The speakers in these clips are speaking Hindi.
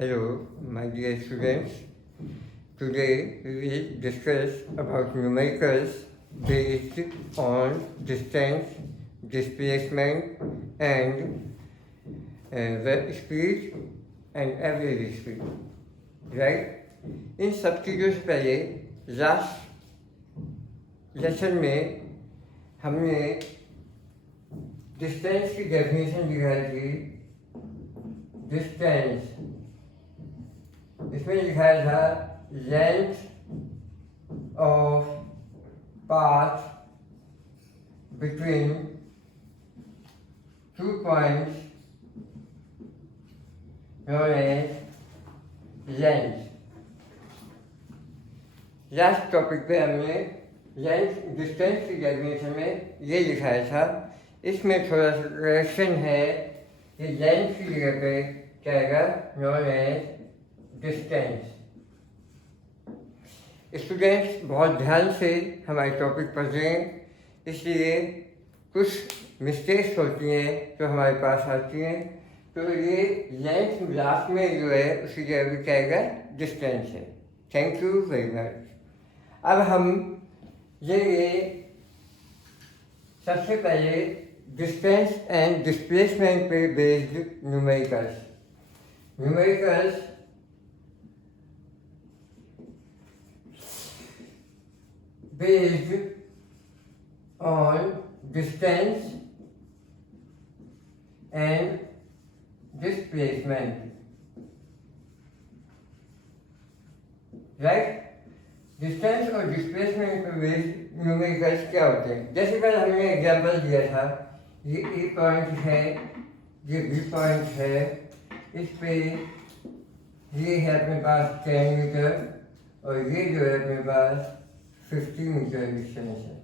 Hello, my dear students. Today we will discuss about numericals based on distance, displacement, and the speed and average speed. Right? इन सब चीज़ों से पहले लास्ट लेसन में हमने डिस्टेंस की डेफिनेशन दिखाई थी। डिस्टेंस इसमें लिखाया था length of path between 2 points known as length. Last topic पे हमने लेंथ डिस्टेंस की डेफिनेशन में ये लिखाया था। इसमें थोड़ा सा करेक्शन है कि लेंथ की जगह पे क्या आएगा, known as डिस्टेंस। स्टूडेंट्स बहुत ध्यान से हमारे टॉपिक पढ़ें, इसलिए कुछ मिस्टेक्स होती हैं जो हमारे पास आती हैं। तो ये लेंथ लास्ट में जो है उसकी जगह पे क्या आएगा, डिस्टेंस है। Thank you very much. अब हम ये सबसे पहले डिस्टेंस एंड डिस्प्लेसमेंट पे based numericals based on distance and displacement, right? Distance और डिस्प्लेसमेंट पे बेस्ड न्यूमेरिकल्स क्या होते हैं? जैसे कल हमने एग्जांपल दिया था, ये ए पॉइंट है, ये बी पॉइंट है, इस पे ये है अपने पास 10 मीटर और ये जो है अपने पास 50 मीटर डिस्टेंस है।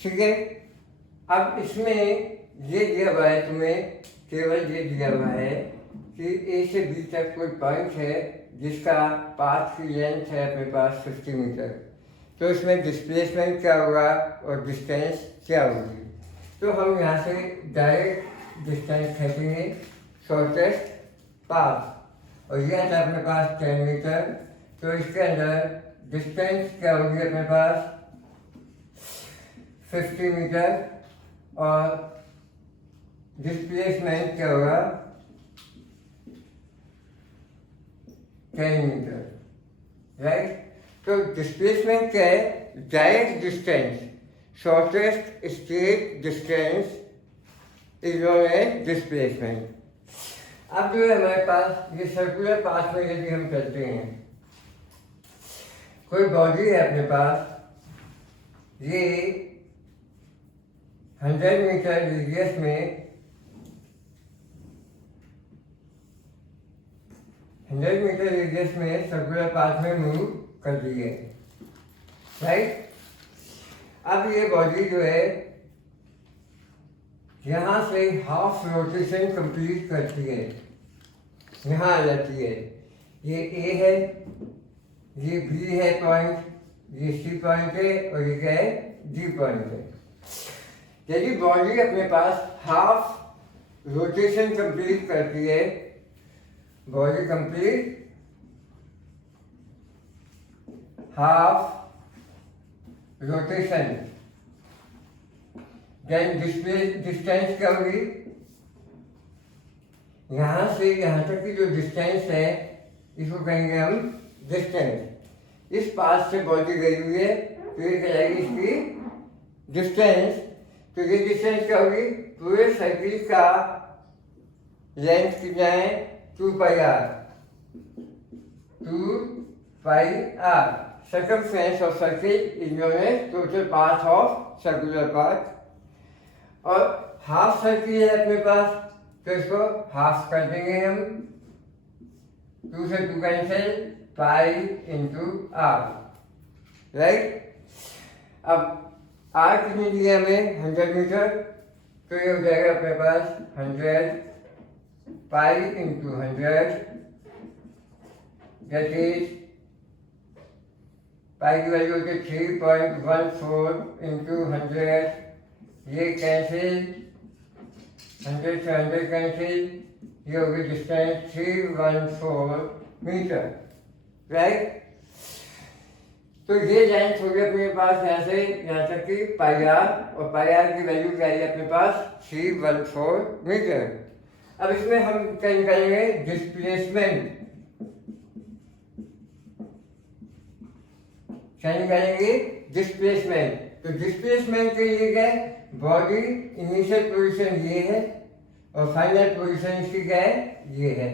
ठीक है, अब इसमें ये दिया हुआ है, तुम्हें केवल ये दिया हुआ है कि ए से बी तक कोई पॉइंट है जिसका पाथ की लेंथ है अपने पास 50 मीटर। तो इसमें डिस्प्लेसमेंट क्या होगा और डिस्टेंस क्या होगी? तो हम यहाँ से डायरेक्ट डिस्टेंस खींचेंगे, शॉर्टेस्ट पाथ, और ये आता है अपने पास 10 मीटर। तो इसके अंदर डिस्टेंस क्या होगी अपने पास 50 मीटर और डिस्प्लेसमेंट क्या होगा 10 मीटर, राइट? तो डिस्प्लेसमेंट क्या है? Direct distance, shortest straight distance is known as displacement. अब जो है हमारे पास ये सर्कुलर पाथ में यदि हम चलते हैं, कोई बॉडी है अपने पास, ये 100 मीटर रेडियस में 100 मीटर रेडियस में सर्कुलर पाथ में मूव कर दी है, राइट? अब ये बॉडी जो है यहाँ से हाफ रोटेशन कंप्लीट करती है, यहाँ आ जाती है। ये ए है, ये बी है पॉइंट, ये सी पॉइंट है और ये क्या है, डी पॉइंट है। यदि बॉडी अपने पास हाफ रोटेशन कंप्लीट करती है, body complete half rotation, then distance क्या होगी? यहाँ से यहाँ तक की जो डिस्टेंस है इसको कहेंगे हम डिस्टेंस। इस पाथ से बॉडी गई हुई है तो ये कहलाएगी इसकी डिस्टेंस। तो ये डिस्टेंस क्या होगी? पूरे सर्किल का लेंथ कितना है? 2πr। Circumference of circle is known as total path of circular path. और हाफ सर्किल है अपने पास, तो इसको हाफ कर देंगे हम, 2 से 2 cancel, pi into r, right? अब आर कितनी दी है हमें? 100 मीटर, तो ये हो जाएगा अपने पास 100 pi into 100, that is pi की वैल्यू होती है 3.14 इंटू 100, ये कैंसिल, 100 से 100 कैंसिल, ये होगी डिस्टेंस 314 मीटर, राइट। तो ये लाइन होगी अपने पास यहाँ से यहाँ तक की पाई आर, और पाई आर की वैल्यू क्या है अपने पास 314 मीटर। अब इसमें हम क्या निकालेंगे, डिस्प्लेसमेंट। क्या निकालेंगे, डिस्प्लेसमेंट। तो डिस्प्लेसमेंट के लिए क्या है, बॉडी इनिशियल पोजीशन ये है और फाइनल पोजीशन इसकी क्या है, ये है।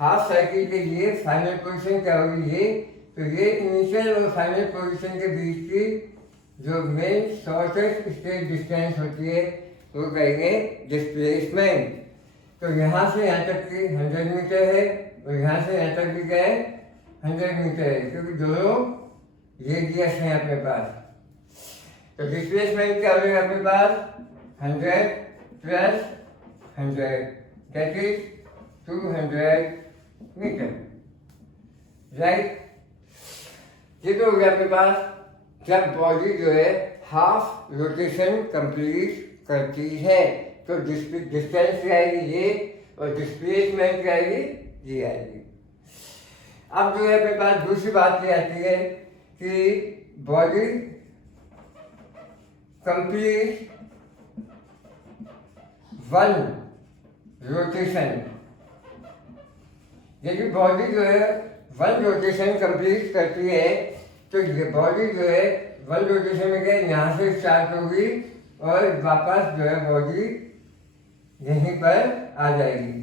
हाफ साइकिल के लिए फाइनल पोजीशन क्या होगी, ये। तो ये इनिशियल और फाइनल पोजीशन के बीच की जो मेन शॉर्टेस्ट स्टेट डिस्टेंस होती है वो कहेंगे डिस्प्लेसमेंट। तो यहाँ से यहाँ तक की 100 मीटर है और यहाँ से यहाँ तक भी क्या है 100 मीटर है, क्योंकि दोनों ये दिया है अपने पास। तो डिस्प्लेसमेंट क्या होगा अपने पास 100 plus 100 that is 200 metre, right. ये तो हो गया अपने पास जब बॉडी जो है हाफ रोटेशन कंप्लीट करती है। तो डिस्टेंस क्या आएगी ये, और डिस्प्लेसमेंट क्या आएगी ये आएगी। अब जो है अपने पास दूसरी बात ये आती है कि बॉडी कंप्लीट वन रोटेशन, यदि बॉडी जो है वन रोटेशन कंप्लीट करती है तो ये बॉडी जो है वन रोटेशन में क्या यहाँ से स्टार्ट होगी और वापस जो है बॉडी यहीं पर आ जाएगी।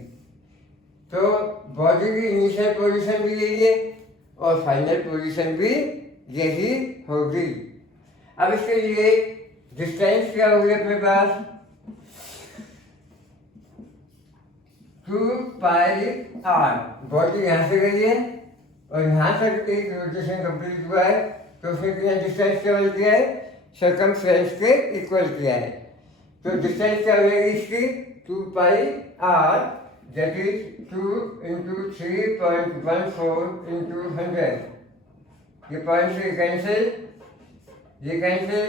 तो बॉडी की इनिशियल पोजीशन भी यही है और फाइनल पोजीशन भी यही होगी। अब इसके लिए डिस्टेंस क्या होगी अपने पास 2 पाई आर। बॉडी यहाँ से गई है और यहाँ तक एक रोटेशन कंप्लीट हुआ है, तो उसने कितना डिस्टेंस ट्रेवल किया है, सर्कमफ्रेंस के इक्वल किया है। तो डिस्टेंस क्या हो जाएगी इसकी 2 pi R, that is 2 into 3.14 into 100। ये पॉइंट से कैंसिल, ये कैंसिल,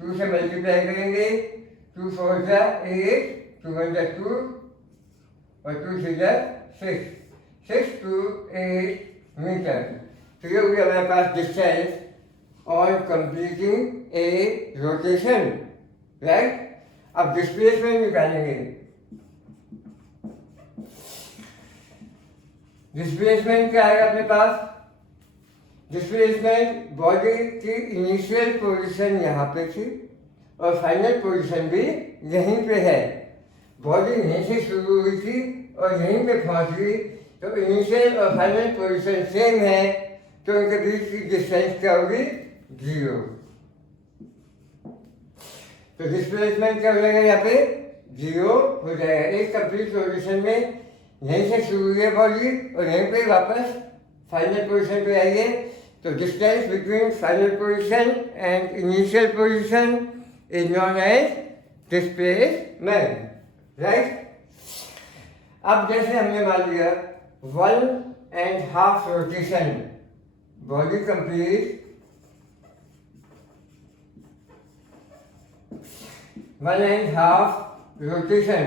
2 से मल्टीप्लाई करेंगे, 2 4 जा 8, 2 1 जा 2 और 2 6 जा 6, 6 to 8 मीटर। तो ये हो गया हमारे पास distance on completing a rotation, right. अब डिस्प्लेसमेंट निकालेंगे। डिस्प्लेसमेंट क्या आएगा अपने पास, डिस्प्लेसमेंट बॉडी की इनिशियल पोजीशन यहाँ पे थी और फाइनल पोजीशन भी यहीं पे है। बॉडी यहीं से शुरू हुई थी और यहीं पे पहुंच गई, तो इनिशियल और फाइनल पोजीशन सेम है, तो उनके बीच की डिस्टेंस क्या होगी 0। तो डिस्प्लेसमेंट क्या हो जाएगा यहाँ पे 0 हो जाएगा। एक कंप्लीट पोजीशन में यहीं से शुरू हुई है बॉडी और यहीं पे वापस फाइनल पोजीशन पे आई है। तो distance between final position and initial position is known as displacement, right. अब जैसे हमने मान लिया 1.5 rotation, body complete 1.5 rotation,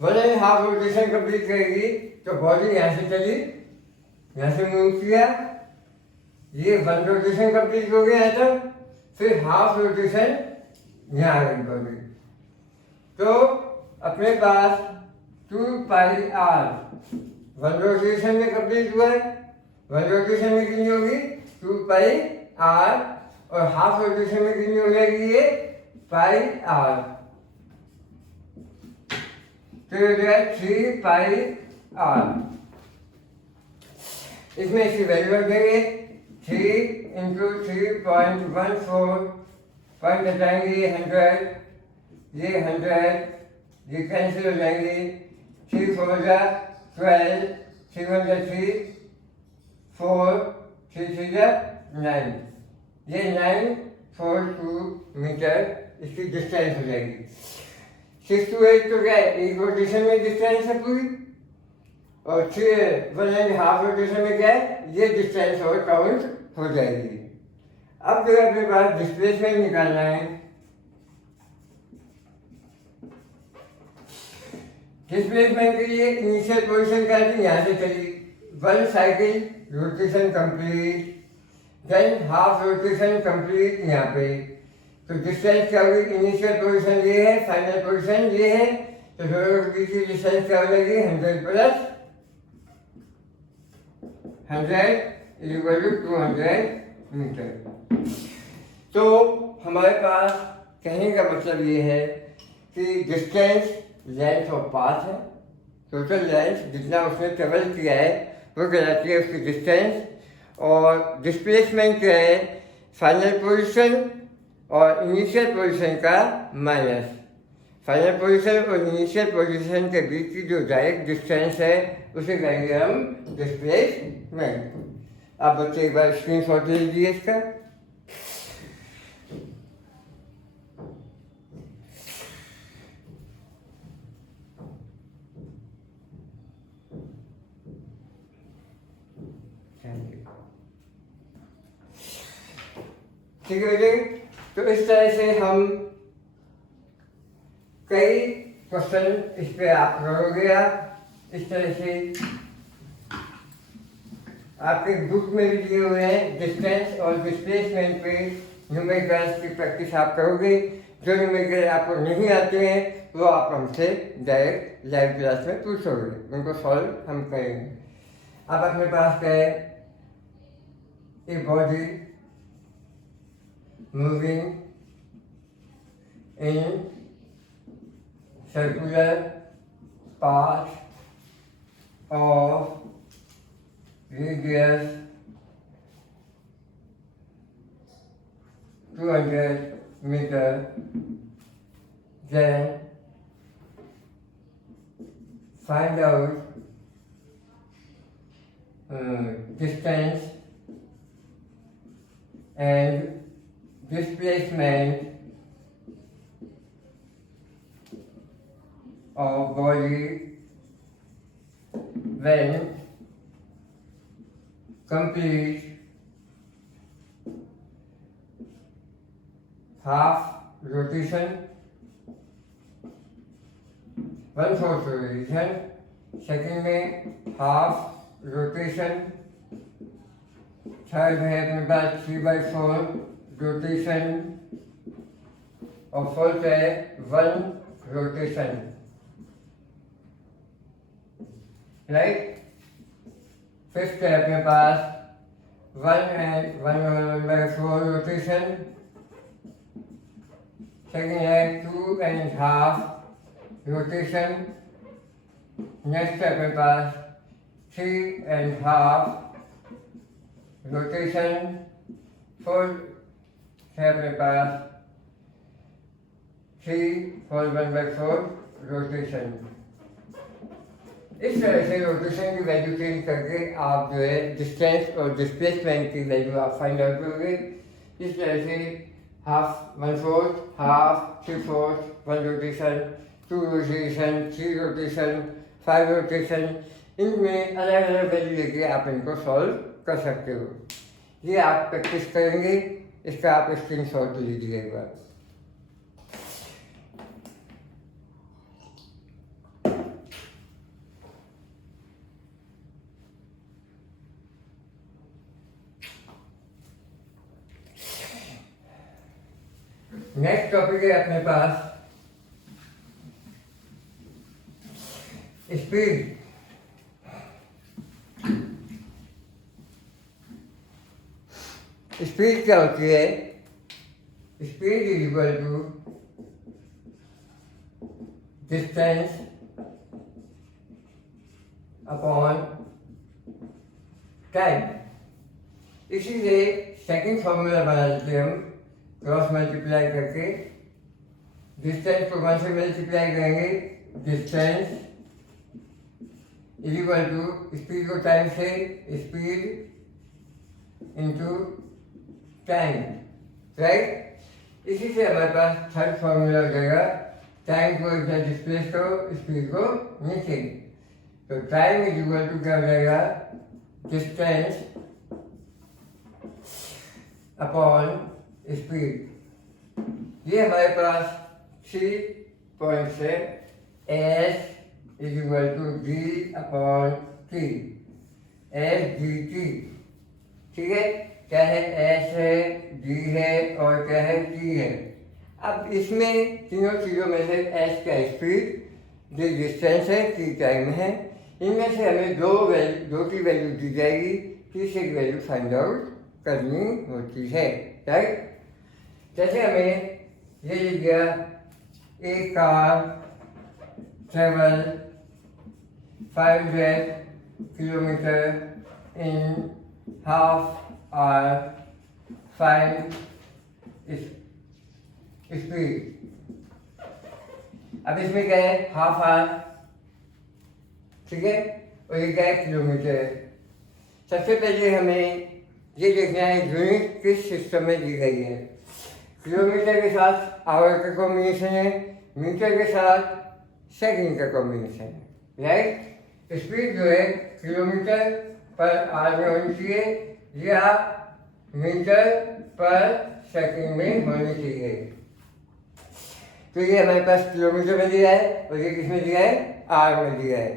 1.5 rotation complete करेगी तो बॉडी यहाँ से चली, यहाँ से मूव किया, ये 1 रोटेशन कंप्लीट हो गया है तक, फिर हाफ रोटेशन यहाँ आ गई बॉडी। तो अपने पास 2 पाई आर 1 रोटेशन में कंप्लीट हुआ है, 1 रोटेशन में कितनी होगी 2 पाई आर, और हाफ रोटेशन में कितनी हो जाएगी ये पाई आर, तो हो जाए 3 पाई आर। इसमें इसकी वैल्यू रख देंगे 3 इंटू 3.14, पॉइंट बचाएंगे ये 100, ये कैंसिल हो जाएंगे, 3 4 जा 12, 3 1 जा 3, 4 3 3 जा 9, ये 942 मीटर इसकी डिस्टेंस हो जाएगी। 6 to 8 तो क्या है, एक रोटेशन में डिस्टेंस है पूरी, और 1.5 रोटेशन में क्या है, ये डिस्टेंस और काउंट हो जाएगी। अब जो अपने पास डिस्प्लेसमेंट निकालना है, डिस्प्लेसमेंट के लिए इनिशियल पोजीशन क्या थी, यहाँ से चली 1 cycle rotation complete, than half rotation complete यहाँ पे। तो डिस्टेंस क्या हुई, इनिशियल पोजीशन ये है, फाइनल पोजीशन ये है, तो दोनों के बीच की डिस्टेंस क्या हो जाएगी 100 प्लस 100 इक्वल टू 200 मीटर। तो हमारे पास कहने का मतलब ये है कि डिस्टेंस लेंथ ऑफ पाथ है, टोटल लेंथ जितना उसने ट्रेवल किया है वो कहलाती है उसकी डिस्टेंस, और डिस्प्लेसमेंट क्या है, फाइनल पोजीशन और इनिशियल पोजीशन का माइनस। फाइनल पोजीशन और इनिशियल पोजीशन के बीच की जो डायरेक्ट डिस्टेंस है उसे कहेंगे हम डिस्प्लेसमेंट। आप बच्चे एक बार स्क्रीनशॉट ले लीजिए इसका। ठीक है बेटे, तो इस तरह से हम कई क्वेश्चन इस पे आप करोगे। आप इस तरह से आपके बुक में भी दिए हुए हैं डिस्टेंस और डिस्प्लेसमेंट पे न्यूमेरिकल्स की प्रैक्टिस आप करोगे। जो न्यूमेरिकल आपको नहीं आते हैं वो आप हमसे डायरेक्ट लाइव क्लास में पूछोगे, उनको सॉल्व हम करेंगे। अब अपने पास है एक body moving in circular path of radius 200 meter, then find out distance and displacement of body when complete half rotation, 1/4 rotation, second में हाफ रोटेशन, थर्ड है अपने पास 3/4 रोटेशन, और फोर्थ है 1 रोटेशन, राइट। फिफ्थ है अपने पास 1/4 रोटेशन, सेकेंड है 2.5 रोटेशन, नेक्स्ट है अपने पास 3.5 रोटेशन, फोर्थ है अपने पास 1/4 रोटेशन। इस तरह से रोटेशन की वैल्यू चेंज करके आप जो है डिस्टेंस और डिस्प्लेसमेंट की वैल्यू आप फाइंड आउट करोगे। इस तरह से half 1/4, half 3/4, 1 rotation, 2 rotation, 3 rotation, 5 rotation, इनमें अलग अलग वैल्यू लेके आप इनको सॉल्व कर सकते हो। ये आप प्रैक्टिस करेंगे, इसका आप स्क्रीनशॉट लीजिए एक बार। नेक्स्ट टॉपिक है अपने पास स्पीड। स्पीड क्या होती है? Speed is equal to distance upon time. इसीलिए सेकंड फॉर्मूला बना लेते हम, क्रॉस मल्टीप्लाई करके डिस्टेंस को 1 से मल्टीप्लाई करेंगे, distance is equal to speed को टाइम से, स्पीड इंटू टाइम, राइट। इसी से हमारे पास थर्ड फॉर्मूला हो जाएगा, टाइम को इधर डिस्प्लेस करो, स्पीड को नीचे, तो टाइम इज इक्वल टू क्या हो जाएगा, डिस्टेंस अपॉन स्पीड। ये हमारे पास 3 पॉइंट्स है, s is equal to g upon t, s g t. ठीक है, क्या है, एस है, जी है और क्या है, टी है। अब इसमें तीनों चीज़ों में से एस का स्पीड, जो डिस्टेंस है, टी टाइम है, इनमें से हमें दो की वैल्यू दी जाएगी, तीसरी वैल्यू फाइंड आउट करनी होती है, राइट। जैसे हमें ये लिख गया, एक car travel 500 kilometre in half hour, find speed. अब इसमें क्या है, हाफ आवर, ठीक है, और ये क्या है, किलोमीटर। सबसे पहले हमें ये देखना है यूनिट किस सिस्टम में दी गई है। किलोमीटर के साथ आवर का कॉम्बिनेशन है, मीटर के साथ सेकंड का कॉम्बिनेशन है, राइट। स्पीड जो है किलोमीटर पर आवर में होनी चाहिए या मीटर पर सेकंड में होनी चाहिए। तो ये हमारे पास किलोमीटर में दिया है और ये किस में दिया है, आवर में दिया है।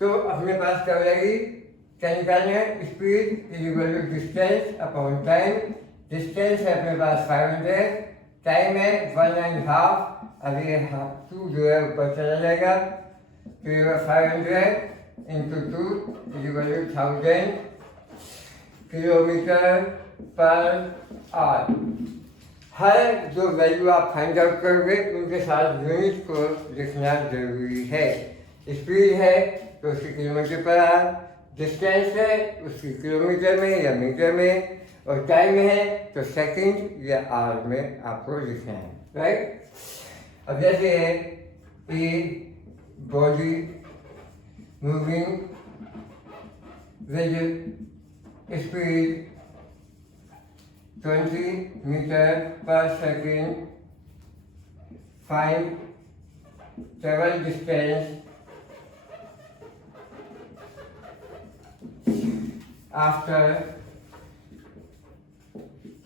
तो अपने पास क्या हो जाएगी, क्या निकालना है, speed is equal to distance upon time. Distance है अपने पास 500, टाइम है 1.5। अब ये 2 जो है ऊपर चला जाएगा, तो ये 500 into 2 is equal to 1000 kilometre per hour. हर जो वैल्यू आप फाइंड आउट करोगे उनके साथ यूनिट को लिखना जरूरी है। स्पीड है तो उसकी किलोमीटर पर आवर, डिस्टेंस है उसकी किलोमीटर में या मीटर में, और टाइम है तो सेकंड या आवर में आपको लिखना है, राइट। अब जैसे है a body moving with speed 20 metre per second, find travel distance after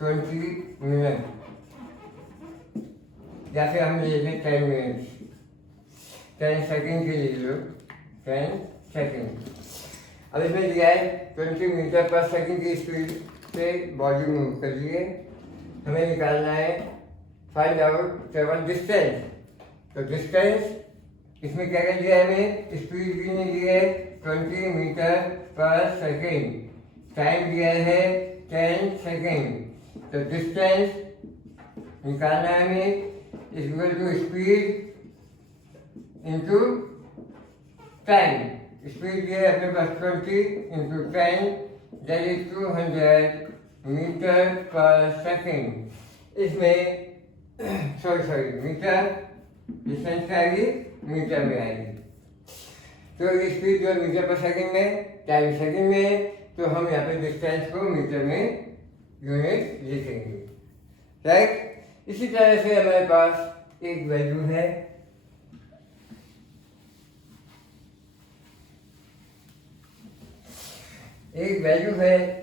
20 minute, या फिर हम ले लें 10 मिनट, 10 सेकेंड के लिए लो, 10 सेकेंड। अब इसमें दिया है 20 मीटर पर सेकेंड की स्पीड से बॉडी मूव कर लिए, हमें निकालना है फाइंड आउट ट्रेवल डिस्टेंस। तो डिस्टेंस इसमें क्या क्या दिया है, हमें स्पीड भी नहीं दी है 20 मीटर पर सेकेंड, टाइम दिया है 10 सेकेंड। तो डिस्टेंस निकालना है हमें equal to speed into time. Speed दिया है अपने पास 20 into 10 that is 200 metre per second. इसमें सॉरी मीटर, डिस्टेंस क्या आएगी, मीटर में आएगी। तो स्पीड जो मीटर पर सेकेंड में, टाइम सेकेंड में, तो हम यहाँ पे डिस्टेंस को मीटर में यूनिट लिखेंगे, राइट। इसी तरह से हमारे पास एक वैल्यू है,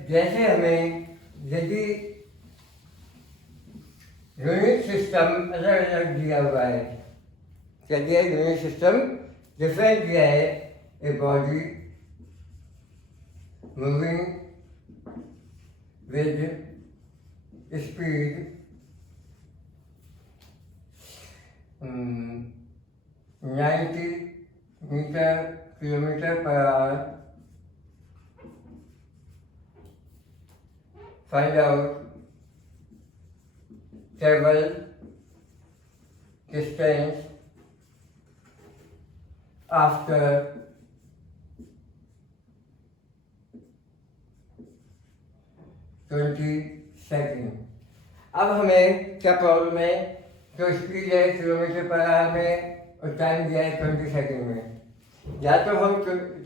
जैसे हमें यदि यूनिट सिस्टम अलग अलग दिया हुआ है, क्या दिया है, यूनिट सिस्टम डिफरेंट दिया है, a body moving with speed 90 metre kilometre per hour, find out travel distance after 20 second. अब हमें क्या प्रॉब्लम है, जो स्पीड है किलोमीटर पर आवर में और टाइम दिया है 20 सेकेंड में, या तो हम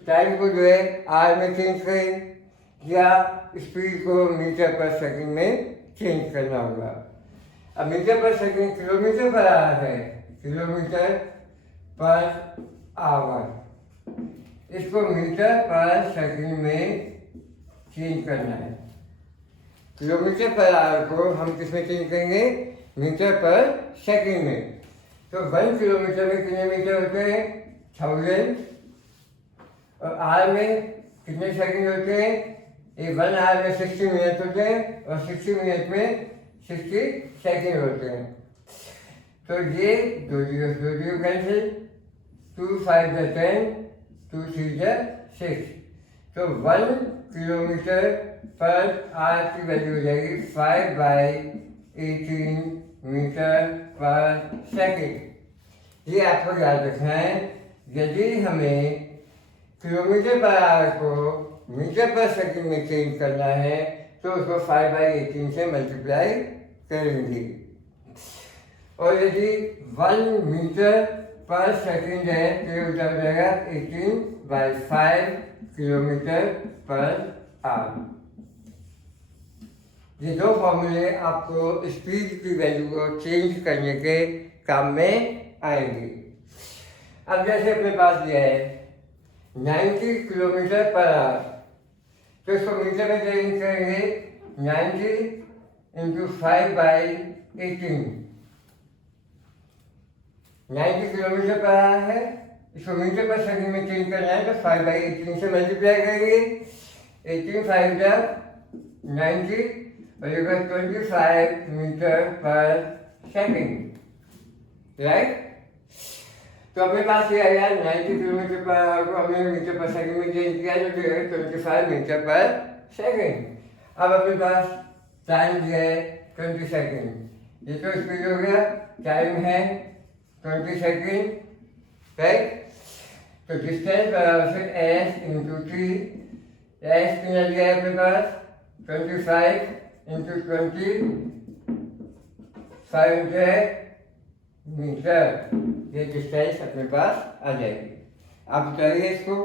टाइम को जो है आवर में चेंज करें या स्पीड को मीटर पर सेकंड में चेंज करना होगा। अब metre per second kilometre per our है, किलोमीटर पर आवर, इसको मीटर पर सेकंड में चेंज करना है। किलोमीटर पर आवर को हम किस में चेंज करेंगे, मीटर पर सेकंड में। तो 1 किलोमीटर में कितने मीटर होते हैं, 1000 और आर में कितने सेकंड होते हैं? ये 1 आवर में 60 मिनट होते हैं और 60 मिनट में 60 सेकंड होते हैं। तो ये 2 जीरो कैंसिल, 2 5 10, 2 3 6। तो 1 किलोमीटर पर आवर की वैल्यू हो जाएगी 5/18 मीटर पर सेकंड। ये आपको याद रखना है। यदि हमें किलोमीटर पर आवर को मीटर पर सेकंड में चेंज करना है तो उसको 5/18 से मल्टीप्लाई करेंगे। और यदि 1 मीटर पर सेकंड है तो ये उत्तर हो जाएगा 18/5 किलोमीटर पर आवर। ये 2 फॉर्मूले आपको स्पीड की वैल्यू को चेंज करने के काम में आएंगे। अब जैसे अपने पास दिया है 90 किलोमीटर पर आवर, तो इसको मीटर में चेंज करेंगे। 90 × 5/18, 90 किलोमीटर पर आवर है, इसको मीटर पर सेकंड में चेंज करना है तो 5/18 से मल्टीप्लाई करेंगे। 18 5 90 और ये 25 मीटर पर सेकंड, राइट। तो अपने पास ये आया 90 किलोमीटर पर आवर को हमने मीटर पर सेकंड में चेंज किया तो 25 मीटर पर सेकंड। अब अपने पास टाइम दिया है 20 सेकंड। ये तो स्पीड हो गया, टाइम है 20 सेकंड, राइट। तो डिस्टेंस बराबर से s × 3, s कितना दिया है अपने पास 25 × 20, 500 मीटर। ये डिस्टेंस अपने पास आ जाएगी। आप बताइए इसको।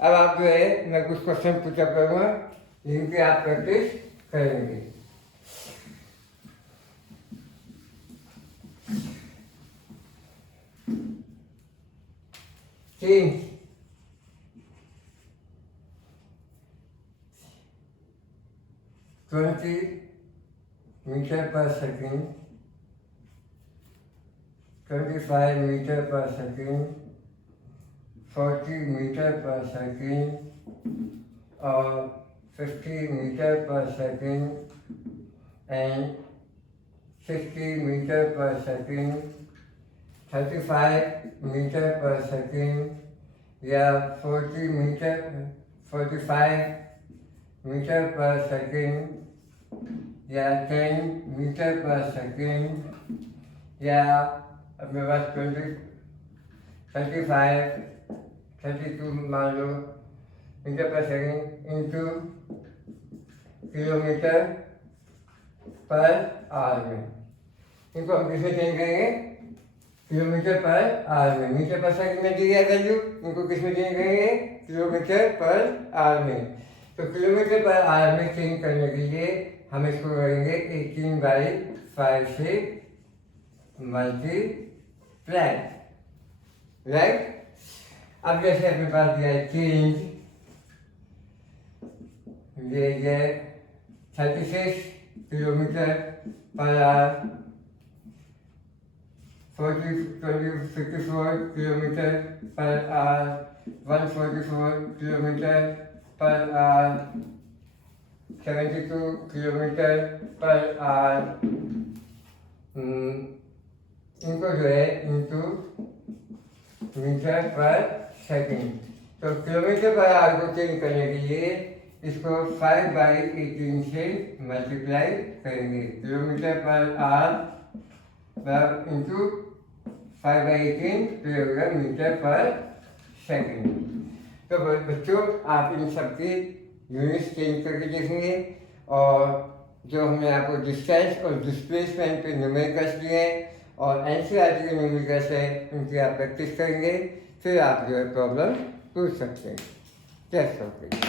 अब आप जो है मैं कुछ क्वेश्चन पूछा करूँगा जिनकी आप प्रैक्टिस करेंगे। Change 20 metre per second, 25 metre per second, 40 metre per second और 50 metre per second and 60 metre per second, 35 metre per second या 45 मीटर पर सेकंड या 10 मीटर पर सेकंड या अपने पास 32 मान लो metre per second into kilometre per our में। इनको हम किसमें चेंज करेंगे? किलोमीटर पर आवर में। मीटर पर सेकंड में दी गया वैल्यू, इनको किसमें चेंज करेंगे? किलोमीटर पर आवर में। तो किलोमीटर पर आवर में चेंज करने के लिए हम इसको करेंगे 18/5 से मल्टीप्लाई, राइट। अब जैसे अपने पास दिया है चेंज, ये 36 kilometre per our, 54 kilometre per our, 144 kilometre per our, 72 kilometre per our. इनको जो है इंटू मीटर पर सेकंड। तो किलोमीटर पर आवर को चेंज करने के लिए इसको 5/18 से मल्टीप्लाई करेंगे। किलोमीटर पर आवर इंटू 5/18 तो ये होगा मीटर पर सेकंड। तो बच्चों आप इन सबकी यूनिट्स चेंज करके देखेंगे और जो हमने आपको डिस्टेंस और डिस्प्लेसमेंट पे न्यूमेरिकल्स दिए और एनसीईआरटी के न्यूमेरिकल्स है उनकी आप प्रैक्टिस करेंगे, फिर आप जो है प्रॉब्लम पूछ सकते हैं। टेस्ट होते हैं।